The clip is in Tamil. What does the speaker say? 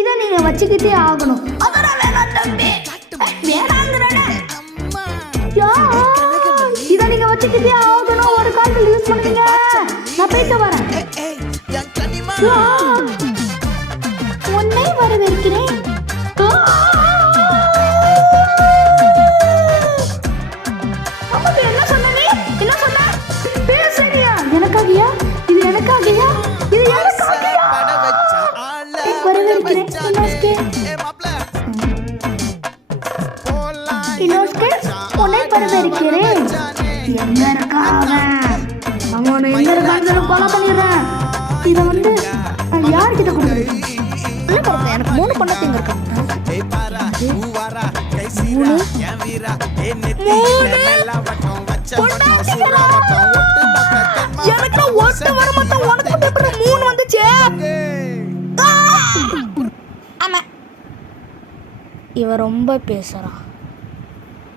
இதை நீங்க வச்சுக்கிட்டே ஆகணும். அதெல்லாம் வேணாம் தம்பி, வேணாங்கிறேனே. இதை நீங்க வச்சுக்கிட்டே ஆகணும். ஒரு காலத்துல யூஸ் பண்ணுவீங்க. நான் போயிட்டு வரேன். உன்னை வரவேற்கிறேன். என்ன சொன்ன நீ? என்ன சொன்ன? பேசுறியா? எனக்காகியா? இது எனக்காகியா? இது எனக்காகியா? வரவேற்கிறேன். இனோஸ்கே, உன்னை வரவேற்கிறேன். எங்க இருக்காங்க? அவனை எங்க இருக்கான்னு ஃபாலோ பண்ணிடுறேன். இதை வந்து யார்கிட்ட கொடுக்குறது? எனக்கு 3 பொண்ணாத்திங்க இருக்காங்க. எனக்கு ஒட்டு வர மாட்டேன். உனக்கு எப்படி 3 வந்துச்சு? ஆமா, இவ ரொம்ப பேசுறான்.